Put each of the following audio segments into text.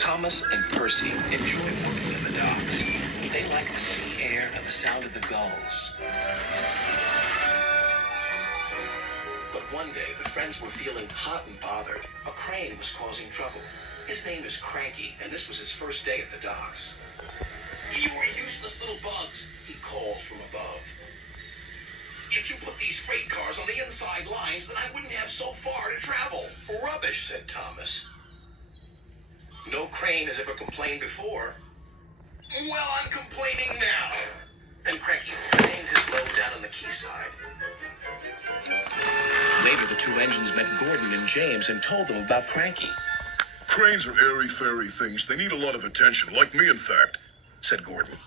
Thomas and Percy enjoy working in the docks. They like the sea air and the sound of the gulls. But one day, the friends were feeling hot and bothered. A crane was causing trouble. His name is Cranky, and this was his first day at the docks. "You are useless little bugs," he called from above. "If you put these freight cars on the inside lines, then I wouldn't have so far to travel." "Rubbish," said Thomas. "No crane has ever complained before." "Well, I'm complaining now." And Cranky claimed his load down on the quayside. Later, the two engines met Gordon and James and told them about Cranky. "Cranes are airy-fairy things. They need a lot of attention, like me, in fact," said Gordon.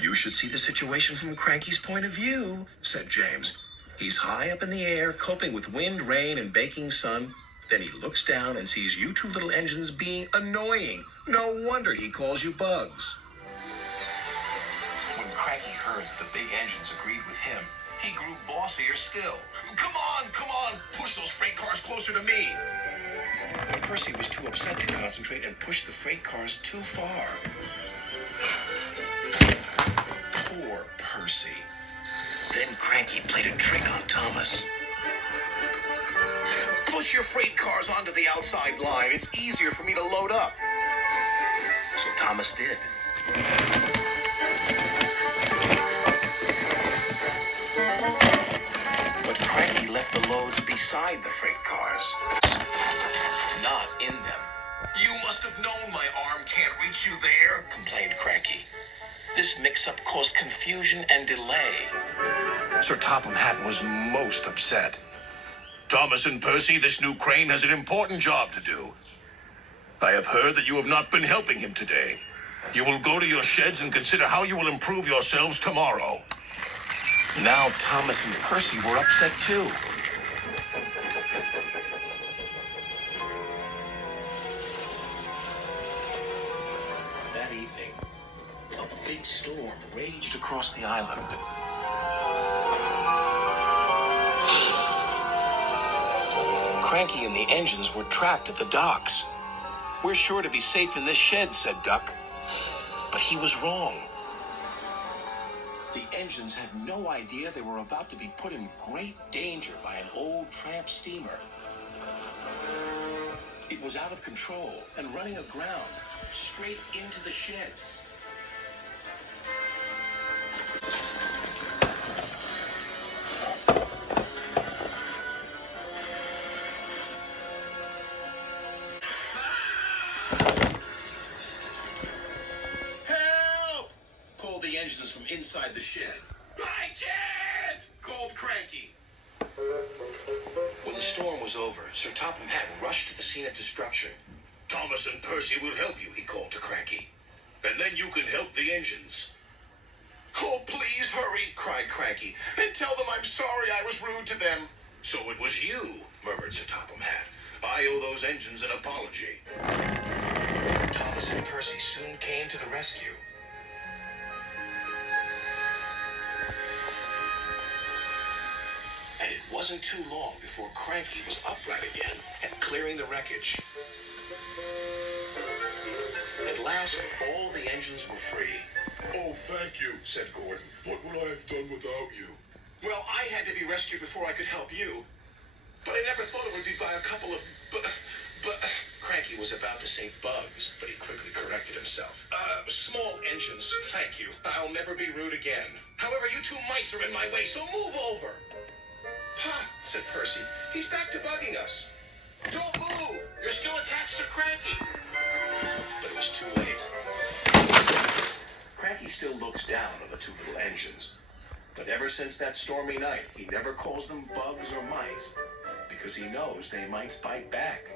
"You should see the situation from Cranky's point of view," said James. "He's high up in the air, coping with wind, rain, and baking sun. Then he looks down and sees you two little engines being annoying. No wonder he calls you bugs." When Cranky heard that the big engines agreed with him, he grew bossier still. Come on, push those freight cars closer to me." But Percy was too upset to concentrate and pushed the freight cars too far. Poor Percy. Then Cranky played a trick on Thomas. "Push your freight cars onto the outside line. It's easier for me to load up." So Thomas did. But Cranky left the loads beside the freight cars, not in them. "You must have known my arm can't reach you there," complained Cranky. This mix-up caused confusion and delay. Sir Topham Hatt was most upset. "Thomas and Percy, this new crane has an important job to do. I have heard that you have not been helping him today. You will go to your sheds and consider how you will improve yourselves tomorrow." Now Thomas and Percy were upset too. That evening, a big storm raged across the island. Cranky and the engines were trapped at the docks. "We're sure to be safe in this shed," said Duck. But he was wrong. The engines had no idea they were about to be put in great danger by an old tramp steamer. It was out of control and running aground, straight into the sheds. "Help!" called the engines from inside the shed. "I can't!" called Cranky. When the storm was over, Sir Topham Hatt rushed to the scene of destruction. "Thomas and Percy will help you," he called to Cranky. "And then you can help the engines." "Oh, please hurry," cried Cranky, "and tell them I'm sorry I was rude to them." "So it was you," murmured Sir Topham Hatt. "I owe those engines an apology." Thomas and Percy soon came to the rescue. And it wasn't too long before Cranky was upright again and clearing the wreckage. At last, all the engines were free. "Oh, thank you," said Gordon. "What would I have done without you?" "Well, I had to be rescued before I could help you. But I never thought it would be by a couple of Cranky was about to say bugs, but he quickly corrected himself. Small engines, thank you. I'll never be rude again. However, you two mites are in my way, so move over." "Pa," said Percy, "he's back to bugging us." "Don't move! You're still attached to Cranky." But it was too late. Cranky still looks down on the two little engines. But ever since that stormy night, he never calls them bugs or mites, because he knows they might bite back.